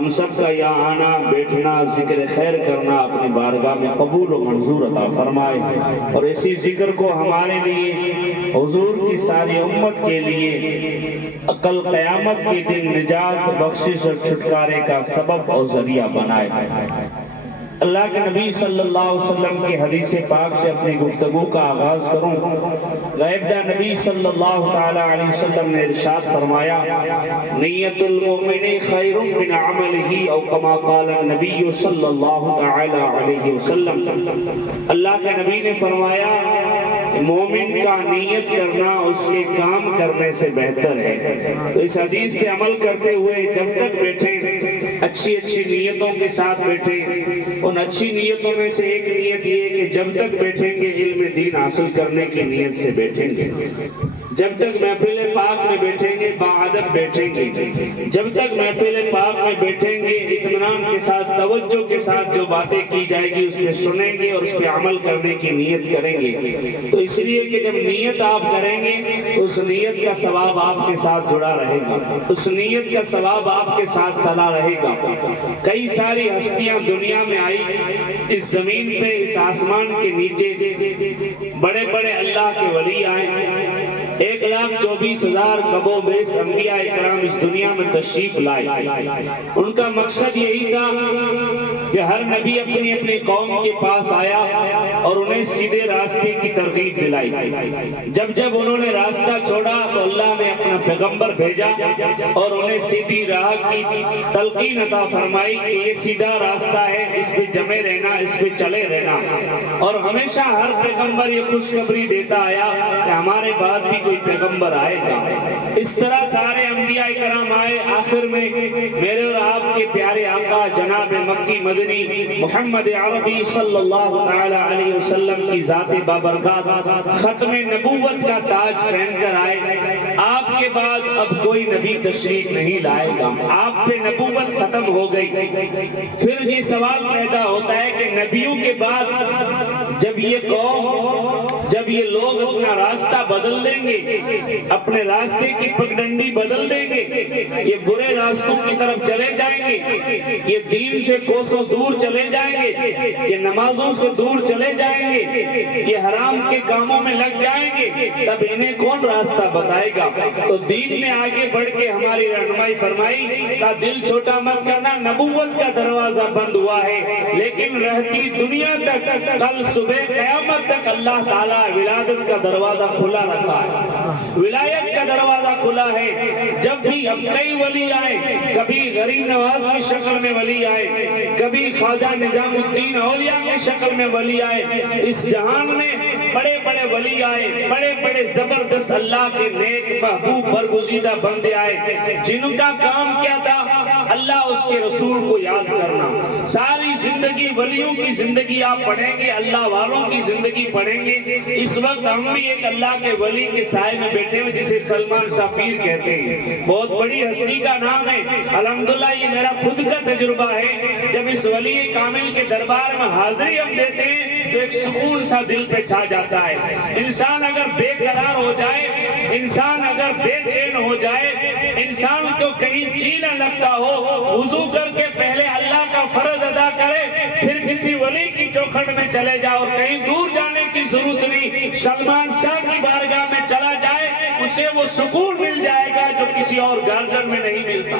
ہم سب کا یہاں آنا بیٹھنا ذکر خیر کرنا اپنی بارگاہ میں قبول و منظور عطا فرمائے، اور اسی ذکر کو ہمارے لیے حضور کی ساری امت کے لیے کل قیامت کے دن نجات بخشش اور چھٹکارے کا سبب اور ذریعہ بنائے۔ اللہ کے نبی صلی اللہ علیہ وسلم کی حدیث پاک سے اپنی گفتگو کا آغاز کروں۔ غیب دہ نبی صلی اللہ تعالی علیہ وسلم نے ارشاد فرمایا، نیت المؤمن خیر من عملہ، او کما قال النبی صلی اللہ تعالی علیہ وسلم۔ اللہ کے نبی نے فرمایا مومن کا نیت کرنا اس کے کام کرنے سے بہتر ہے۔ تو اس حدیث پہ عمل کرتے ہوئے جب تک بیٹھیں اچھی نیتوں کے ساتھ بیٹھیں۔ ان اچھی نیتوں میں سے ایک نیت یہ کہ جب تک بیٹھیں گے علم دین حاصل کرنے کی نیت سے بیٹھیں گے، جب تک محفل پاک میں بیٹھیں گے باادب بیٹھیں گے، جب تک محفل پاک میں بیٹھیں گے اطمینان کے ساتھ توجہ کے ساتھ جو باتیں کی جائے گی اس پہ سنیں گے اور اس پہ عمل کرنے کی نیت کریں گے۔ تو اس لیے کہ جب نیت آپ کریں گے اس نیت کا ثواب آپ کے ساتھ جڑا رہے گا، اس نیت کا ثواب آپ کے ساتھ چلا رہے گا۔ کئی ساری ہستیاں دنیا میں آئی، اس زمین پہ اس آسمان کے نیچے بڑے بڑے اللہ کے ولی آئے، 1,24,000 کم و بیش انبیاء کرام اس دنیا میں تشریف لائے۔ ان کا مقصد یہی تھا کہ ہر نبی اپنی اپنی قوم کے پاس آیا اور انہیں سیدھے راستے کی ترغیب دلائی۔ جب جب انہوں نے راستہ چھوڑا تو اللہ نے اپنا پیغمبر بھیجا اور انہیں سیدھی راہ کی تلقین عطا فرمائی کہ یہ سیدھا راستہ ہے، اس پہ جمے رہنا، اس پہ چلے رہنا۔ اور ہمیشہ ہر پیغمبر یہ خوشخبری دیتا آیا کہ ہمارے بعد بھی کوئی پیغمبر آئے گا۔ اس طرح سارے انبیاء کرام آئے، آخر میں میرے اور آپ کے پیارے آقا جناب مکی مدنی محمد عربی صلی اللہ تعالی علیہ وسلم کی ذات بابرکات ختم نبوت کا تاج پہن کر آئے۔ آپ کے بعد اب کوئی نبی تشریف نہیں لائے گا، آپ پہ نبوت ختم ہو گئی۔ پھر یہ سوال پیدا ہوتا ہے کہ نبیوں کے بعد جب یہ قوم، جب یہ لوگ اپنا راستہ بدل دیں گے، اپنے راستے کی پگڈنڈی بدل دیں گے، یہ برے راستوں کی طرف چلے جائیں گے، یہ دین سے کوسوں دور چلے جائیں گے، یہ نمازوں سے دور چلے جائیں گے، یہ حرام کے کاموں میں لگ جائیں گے، تب انہیں کون راستہ بتائے گا؟ تو دین نے آگے بڑھ کے ہماری رہنمائی فرمائی کہ دل چھوٹا مت کرنا، نبوت کا دروازہ بند ہوا ہے لیکن رہتی دنیا تک، کل صبح قیامت تک اللہ تعالیٰ ولادت کا دروازہ کھلا رکھا ہے، ولایت کا دروازہ کھلا ہے۔ جب بھی اب کئی ولی آئے، کبھی غریب نواز کی شکل میں ولی آئے، کبھی خواجہ نظام الدین اولیاء کی شکل میں ولی آئے، اس جہان میں بڑے بڑے ولی آئے، بڑے بڑے زبردست اللہ کے نیک محبوب برگزیدہ بندے آئے، جن کا کام کیا تھا؟ اللہ اس کے رسول کو یاد کرنا۔ ساری زندگی ولیوں کی زندگی آپ پڑھیں گے، اللہ والوں کی زندگی پڑھیں گے۔ اس وقت ہم بھی ایک اللہ کے ولی کے سائے میں بیٹھے ہوئے جسے سلمان شاہ پیر کہتے ہیں، بہت بڑی ہستی کا نام ہے۔ الحمدللہ یہ میرا خود کا تجربہ ہے، جب اس ولی کامل کے دربار میں حاضری ہم دیتے ہیں تو ایک سکون سا دل پہ چھا جاتا ہے۔ انسان اگر بے قرار ہو جائے، انسان اگر بے چین ہو جائے، انسان کو کہیں جی نہ لگتا ہو، وضو کر کے پہلے اللہ کا فرض ادا کرے، پھر کسی ولی کی چوکھٹ میں چلے جاؤ اور کہیں دور جانے کی ضرورت نہیں، سلمان شاہ کی بارگاہ میں چلا جائے، اسے وہ سکون مل جائے گا جو کسی اور گارڈن میں نہیں ملتا۔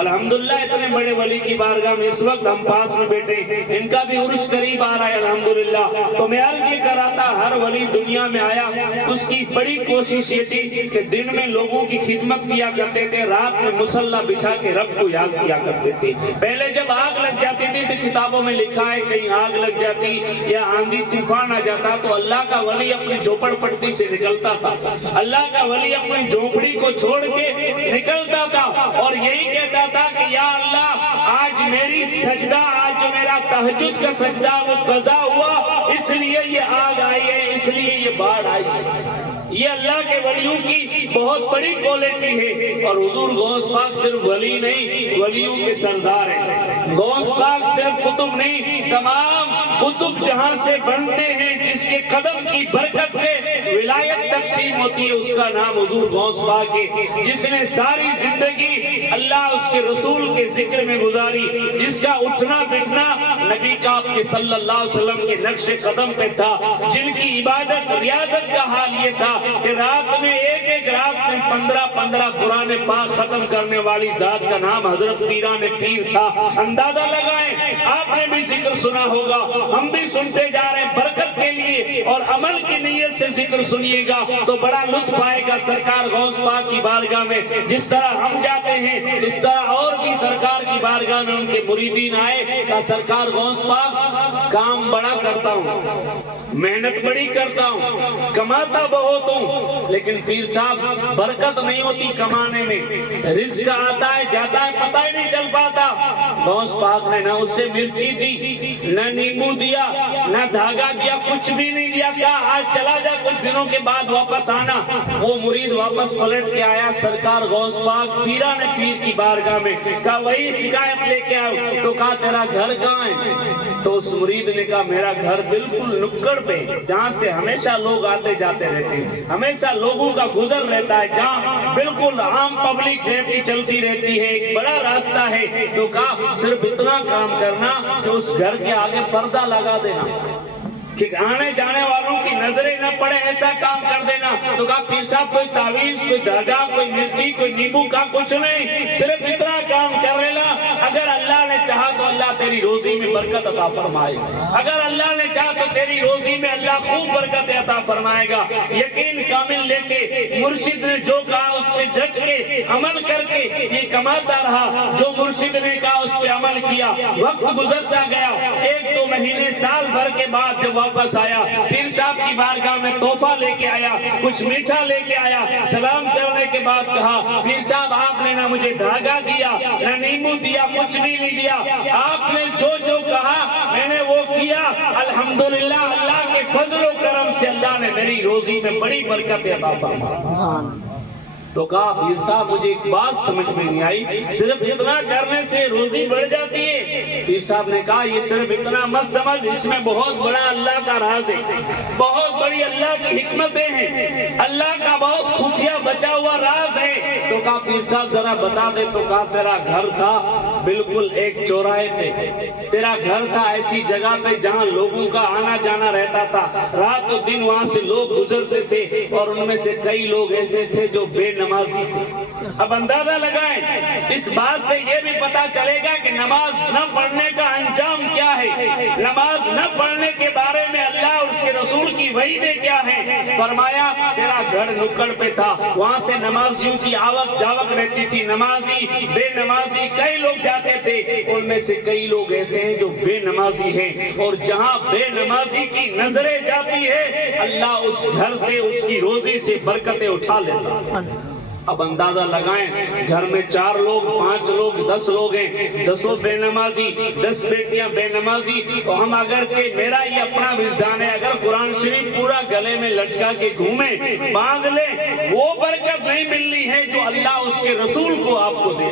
الحمدللہ اتنے بڑے ولی کی بارگاہ میں اس وقت ہم پاس میں بیٹھے، ان کا بھی عرش قریب آ رہا ہے الحمدللہ۔ تو میں عرض یہ کر رہا تھا، ہر ولی دنیا میں آیا، اس کی بڑی کوشش یہ تھی کہ دن میں لوگوں کی خدمت کیا کرتے تھے، رات میں مصلی بچھا کے رب کو یاد کیا کرتے تھے۔ پہلے جب آگ لگ جاتی تھی تو کتابوں میں لکھا ہے کہیں آگ لگ جاتی یا آندھی طوفان آ جاتا تو اللہ کا ولی اپنی جھوپڑ پٹی سے نکلتا تھا، اللہ کا ولی اپنی جھوپڑی کو چھوڑ کے نکلتا تھا اور یہی کہتا تھا کہ یا اللہ آج میری سجدہ، آج جو میرا تہجد کا سجدہ وہ قضا ہوا، اس لیے یہ آگ آئی ہے، اس لیے یہ باڑھ آئی ہے۔ یہ اللہ کے ولیوں کی بہت بڑی کوالٹی ہے۔ اور حضور غوث پاک صرف ولی نہیں، ولیوں کے سردار ہیں۔ غوث پاک صرف قطب نہیں، تمام قطب جہاں سے بنتے ہیں، جس کے قدم کی برکت سے ولایت تقسیم ہوتی ہے اس کا نام حضور غوث پاک ہے، جس نے ساری زندگی اللہ اس کے رسول کے ذکر میں گزاری، جس کا اٹھنا بیٹھنا نبی کا آپ کے صلی اللہ علیہ وسلم کے نقش قدم پہ تھا، جن کی عبادت ریاضت کا حال یہ تھا کہ رات میں ایک رات میں 15 قرآن پاک ختم کرنے والی ذات کا نام حضرت پیران پیر تھا۔ اندازہ لگائیں، آپ نے بھی ذکر سنا ہوگا، ہم بھی سنتے جا رہے ہیں، برکت کے لیے اور عمل کی نیت سے ذکر سنیے گا تو بڑا لطف آئے گا سرکار غوث پاک کی بارگاہ میں۔ جس طرح ہم جاتے ہیں اس طرح اور بھی سرکار کی بارگاہ میں ان کے مریدین آئے، کہا سرکار غوث پاک کام بڑا کرتا ہوں، محنت بڑی کرتا ہوں، کماتا بہت ہوں، لیکن پیر صاحب برکت نہیں ہوتی کمانے میں، رزق آتا ہے جاتا ہے پتہ ہی نہیں چل پاتا۔ غوث پاک نے نہ اس سے مرچی دی، نہ نیمبو دیا، نہ دھاگا دیا، کچھ بھی نہیں دیا، کہا آج چلا جا، کچھ دنوں کے بعد واپس آنا۔ وہ مرید واپس پلٹ کے آیا سرکار غوث پاک پیران پیر کی بارگاہ میں، کہا وہی شکایت لے کے آؤ، تو کہا تیرا گھر کہاں ہے؟ تو اس مرید نے کہا میرا گھر بالکل نکڑ پہ، جہاں سے ہمیشہ لوگ آتے جاتے رہتے ہیں، ہمیشہ لوگوں کا گزر رہتا ہے، جہاں بالکل عام پبلک رہتی چلتی رہتی ہے، ایک بڑا راستہ ہے۔ تو کہا صرف اتنا کام کرنا کہ اس گھر کے آگے پردہ لگا دینا کہ آنے جانے والوں کی نظریں نہ پڑے، ایسا کام کر دینا۔ تو کہا پیر صاحب کوئی تعویذ، کوئی دھاگا، کوئی مرچی، کوئی نیمبو کا کچھ نہیں، صرف اتنا کام کر لینا، اگر اللہ نے چاہا تو اللہ تیری روزی میں برکت عطا فرمائے گا، اگر اللہ نے چاہا تو تیری روزی میں اللہ خوب برکت عطا فرمائے گا۔ یقین کامل لے کے مرشد نے جو کہا اس پہ ڈٹ کے عمل کر کے یہ کماتا رہا، جو مرشد نے کہا اس پہ عمل کیا۔ وقت گزرتا گیا، 1-2 مہینے سال بھر کے بعد جب واپس آیا پیر صاحب کی بارگاہ میں تحفہ لے کے آیا، کچھ میٹھا لے کے آیا، سلام کرنے کے بعد کہا پیر صاحب آپ نے نہ مجھے دھاگا دیا نہ نیمبو دیا، کچھ بھی نہیں دیا، آپ نے جو کہا میں نے وہ کیا، الحمدللہ اللہ کے فضل و کرم سے اللہ نے میری روزی میں بڑی برکت عطا فرمائی۔ تو کہا پیر صاحب مجھے ایک بات سمجھ میں نہیں آئی، صرف اتنا کرنے سے روزی بڑھ جاتی ہے؟ پیر صاحب نے کہا یہ صرف اتنا مت سمجھ، اس میں بہت بڑا اللہ کا راز ہے، بہت بڑی اللہ کی حکمتیں ہیں، اللہ کا بہت خفیہ بچا ہوا راز ہے۔ تو کہا پیر صاحب ذرا بتا دے۔ تو کہا تیرا گھر تھا بالکل ایک چوراہے پہ، تیرا گھر تھا ایسی جگہ پہ جہاں لوگوں کا آنا جانا رہتا تھا، رات و دن وہاں سے لوگ گزرتے تھے اور ان میں سے کئی لوگ ایسے تھے جو بے نمازی تھے۔ اب اندازہ لگائیں، اس بات سے یہ بھی پتا چلے گا کہ نماز نہ پڑھنے کا انجام کیا ہے، نماز نہ پڑھنے کے بارے میں اللہ اور اس کے رسول کی وعیدیں کیا ہیں۔ فرمایا تیرا گھر نکڑ پہ تھا، وہاں سے نمازیوں کی آوک جاوک رہتی تھی، نمازی بے نمازی کئی لوگ جاتے تھے، ان میں سے کئی لوگ ایسے ہیں جو بے نمازی ہیں، اور جہاں بے نمازی کی نظریں جاتی ہے اللہ اس گھر سے اس کی روزی سے برکتیں اٹھا لیتا۔ اب اندازہ لگائیں، گھر میں 4 لوگ 5 لوگ 10 لوگ ہیں، 10 بے نمازی، 10 بیٹیاں بے نمازی، تو ہم اگرچہ میرا یہ اپنا وجدان ہے، اگر قرآن شریف پورا گلے میں لٹکا کے گھومیں باندھ لیں، وہ برکت نہیں ملنی ہے جو اللہ اس کے رسول کو آپ کو دے۔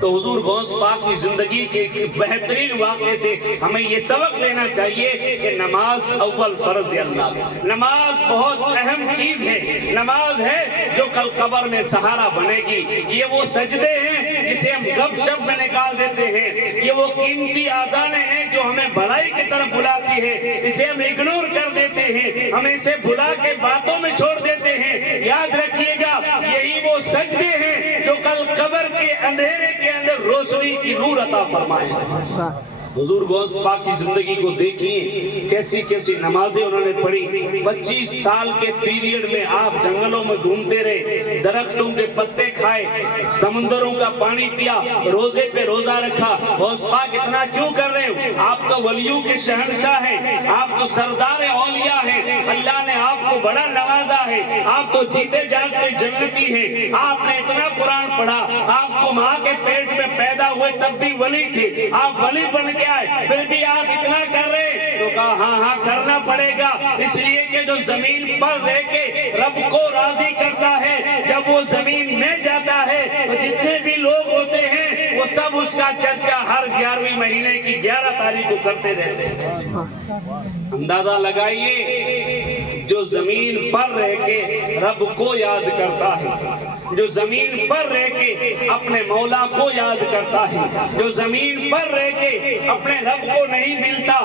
تو حضور غوث پاک کی زندگی کے ایک بہترین واقعے سے ہمیں یہ سبق لینا چاہیے کہ نماز اول فرض ہے اللہ، نماز بہت اہم چیز ہے، نماز ہے جو کل قبر میں سہارا بنے گی۔ یہ وہ سجدے ہیں جسے ہم گپ شپ میں نکال دیتے ہیں، یہ وہ قیمتی آذانیں ہیں جو ہمیں بھلائی کی طرف بلاتی ہے، اسے ہم اگنور کر دیتے ہیں، ہم اسے بھلا کے باتوں میں چھوڑ دیتے ہیں۔ یاد رکھیے گا یہی وہ سجدے ہیں جو کل قبر کے اندھیرے کے اندر روشنی کی نور عطا فرمائے۔ حضور غوث پاک کی زندگی کو دیکھیے، کیسی کیسی نمازیں انہوں نے پڑھی۔ 25 سال کے پیریڈ میں آپ جنگلوں میں گھومتے رہے، درختوں کے پتے کھائے، سمندروں کا پانی پیا، روزے پہ روزہ رکھا۔ غوث پاک اتنا کیوں کر رہے ہو؟ آپ تو ولیوں کے شہنشاہ ہیں، آپ تو سردار اولیاء ہیں، اللہ نے آپ کو بڑا نوازا ہے، آپ تو جیتے جاگتے جنتی ہیں، آپ نے اتنا قرآن پڑھا، آپ کو ماں کے پیٹ میں پیدا ہوئے تب بھی ولی تھے، آپ ولی بن کے آئے، پھر بھی آپ اتنا کر رہے؟ تو کہا ہاں کرنا پڑے گا، اس لیے کہ جو زمین پر رہ کے رب کو راضی کرتا ہے جب وہ زمین میں جاتا ہے تو جتنے بھی لوگ ہوتے ہیں وہ سب اس کا چرچا ہر 11ویں مہینے کی 11 تاریخ کو کرتے رہتے ہیں۔ اندازہ لگائیے جو زمین پر رہ کے رب کو یاد کرتا ہے، جو زمین پر رہ کے اپنے مولا کو یاد کرتا ہے، جو زمین پر رہ کے اپنے رب کو نہیں ملتا،